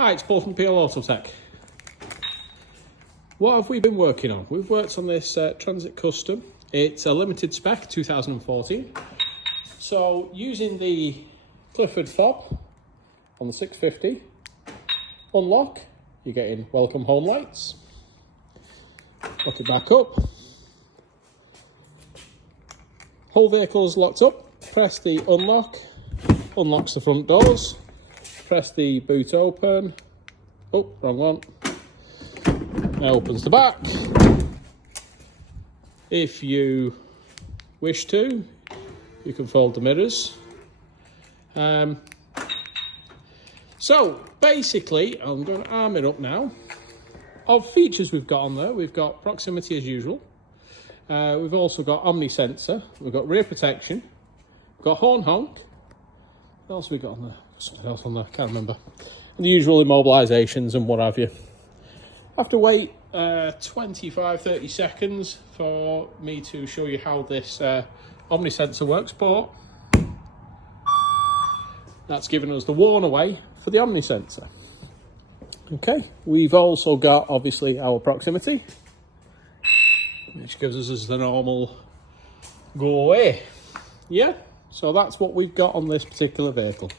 Hi, it's Paul from PL Auto Tech. What have we been working on? We've worked on this Transit Custom. It's a limited spec, 2014. So using the Clifford fob on the 650, unlock, you're getting welcome home lights. Lock it back up. Whole vehicle's locked up. Press the unlock, unlocks the front doors. Press the boot open. Oh, wrong one. Now opens the back. If you wish to, you can fold the mirrors. So basically, I'm going to arm it up now. Of features we've got on there, we've got proximity as usual. We've also got Omnisensor. We've got rear protection. We've got horn honk. What else have we got on there? Something else on there, can't remember. And the usual immobilisations and what have you. I have to wait 25-30 seconds for me to show you how this Omnisensor works, but that's given us the warn away for the Omnisensor. Okay, we've also got obviously our proximity, which gives us the normal go away. Yeah, so that's what we've got on this particular vehicle.